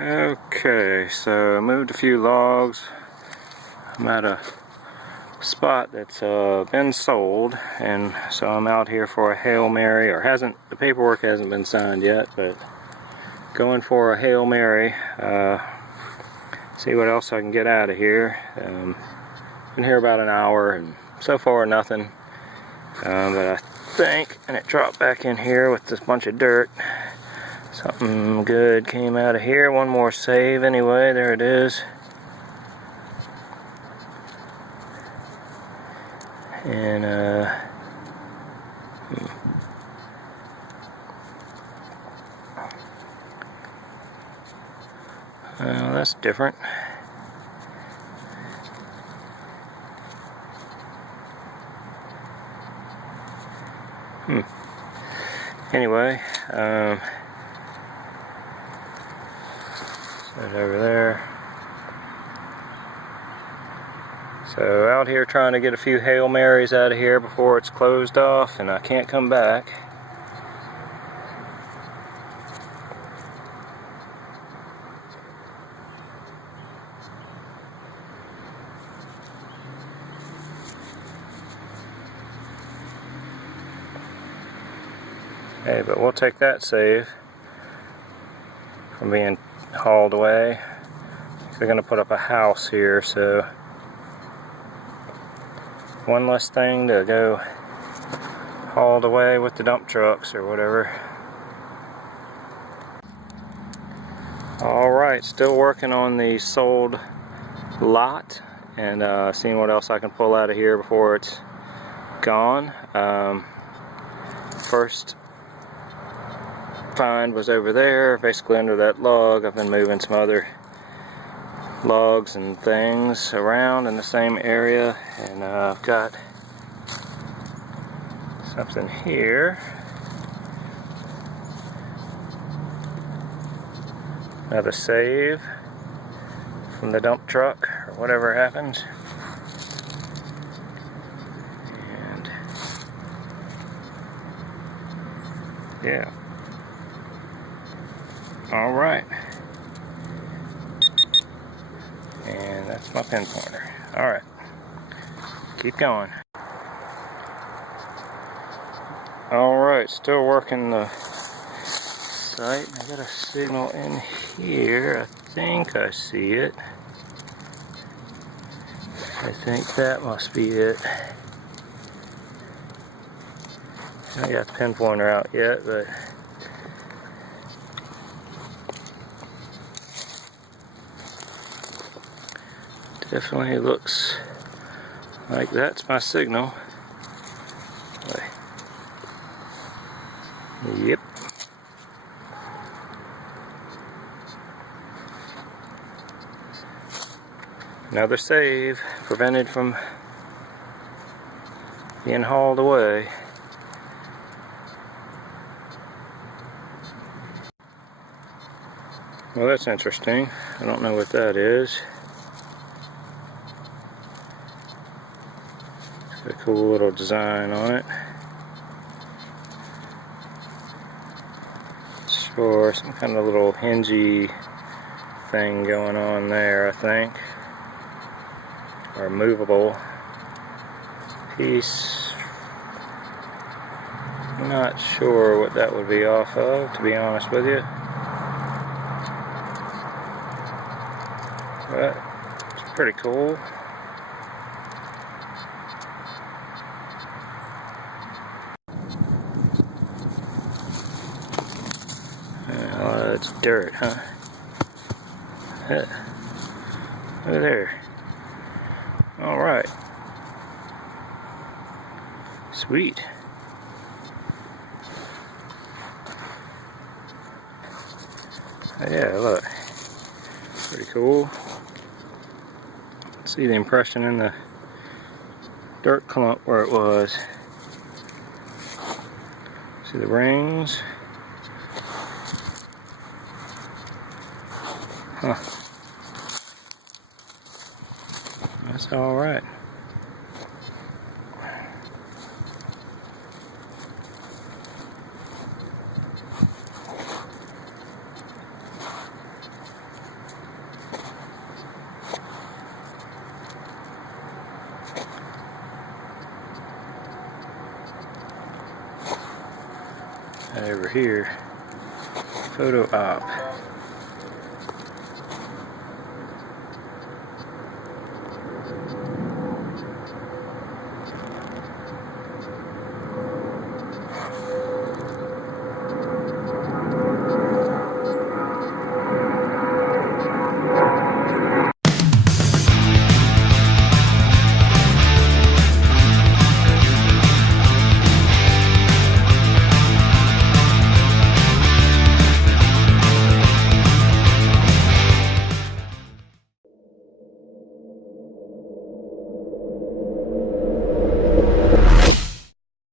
Okay, so I moved a few logs. I'm at a spot that's been sold, and so I'm out here for a Hail Mary, or the paperwork hasn't been signed yet, but going for a Hail Mary, see what else I can get out of here. Been here about an hour, and so far nothing, but I think, and it dropped back in here with this bunch of dirt, something good came out of here. One more save anyway, there it is. And well, that's different. Anyway, set over there. So out here trying to get a few Hail Marys out of here before it's closed off and I can't come back. Okay, but we'll take that save from being hauled away. They're going to put up a house here, so one less thing to go hauled away with the dump trucks or whatever. Alright, still working on the sold lot and seeing what else I can pull out of here before it's gone. First find was over there, basically under that log. I've been moving some other logs and things around in the same area, and I've got something here. Another save from the dump truck, or whatever happens. And yeah. Alright. And that's my pin pointer. Alright. Keep going. Alright, still working the site. I got a signal in here. I think I see it. I think that must be it. I haven't got the pin pointer out yet, but definitely looks like that's my signal. Yep. Another save, prevented from being hauled away. Well, that's interesting. I don't know what that is. It's a cool little design on it. Sure, some kind of little hingy thing going on there, I think. Or movable piece. Not sure what that would be off of, to be honest with you. But it's pretty cool. It's dirt, huh? Look at there. Alright. Sweet. Yeah, look. Pretty cool. See the impression in the dirt clump where it was. See the rings? Huh. That's alright. over here, photo op.